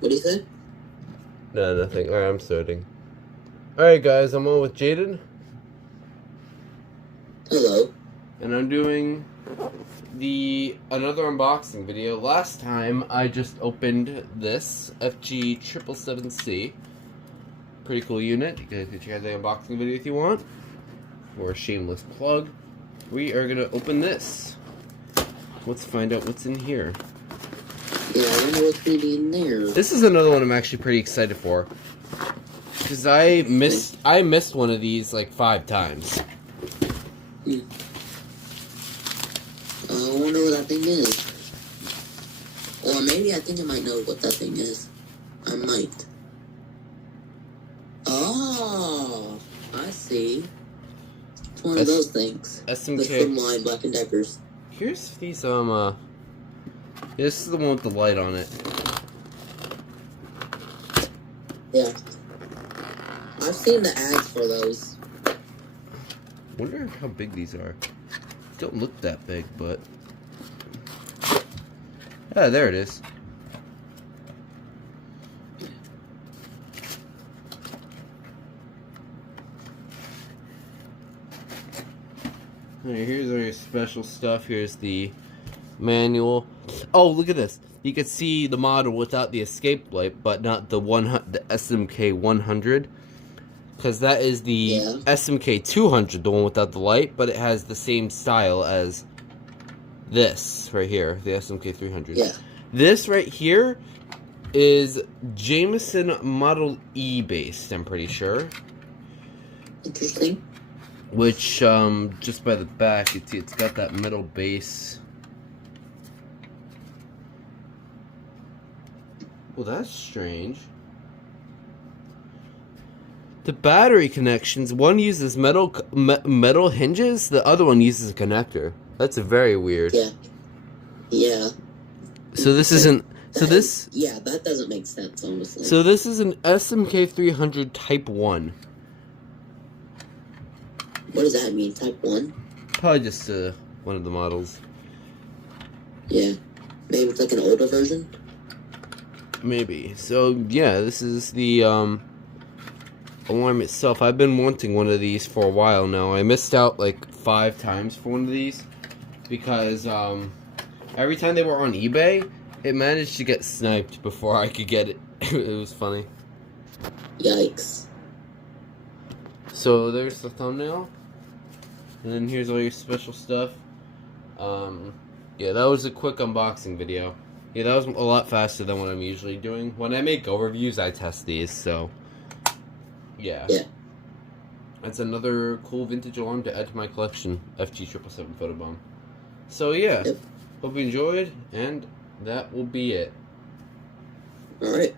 What do you say? No, nothing. Alright, I'm starting. Alright, guys, I'm on with Jaden. Hello. And I'm doing another unboxing video. Last time, I just opened this FG777C. Pretty cool unit. You guys can check out the unboxing video if you want. Or a shameless plug. We are gonna open this. Let's find out what's in here. Yeah, I don't know what's gonna be in there. This is another one I'm actually pretty excited for. Because I missed one of these like 5 times. I wonder what that thing is. Or maybe I think I might know what that thing is. I might. Oh, I see. It's one of those things. SMK. The Slimline Black & Deckers. Here's these, this is the one with the light on it. Yeah. I've seen the ads for those. Wonder how big these are. Don't look that big, but... Ah, there it is. Alright, here's our special stuff. Here's the manual. Oh, look at this. You can see the model without the escape light, but not the SMK-100. Because that is the SMK-200, the one without the light, but it has the same style as this right here, the SMK-300. Yeah. This right here is Jameson Model E based, I'm pretty sure. Interesting. Which, just by the back, it's got that metal base. Well, that's strange. The battery connections, one uses metal hinges, the other one uses a connector. That's very weird. Yeah. Yeah. So this isn't... So this... Yeah, that doesn't make sense, honestly. So this is an SMK-300 Type 1. What does that mean? Type 1? Probably just one of the models. Yeah. Maybe it's like an older version? Maybe. So, yeah, this is the alarm itself. I've been wanting one of these for a while now. I missed out like 5 times for one of these because every time they were on eBay, it managed to get sniped before I could get it. It was funny. Yikes. So there's the thumbnail. And then here's all your special stuff. Yeah, that was a quick unboxing video. Yeah, that was a lot faster than what I'm usually doing. When I make go reviews, I test these, so... Yeah. Yeah. That's another cool vintage alarm to add to my collection. FG777 photobomb. So, yeah. Yep. Hope you enjoyed, and that will be it. Alright.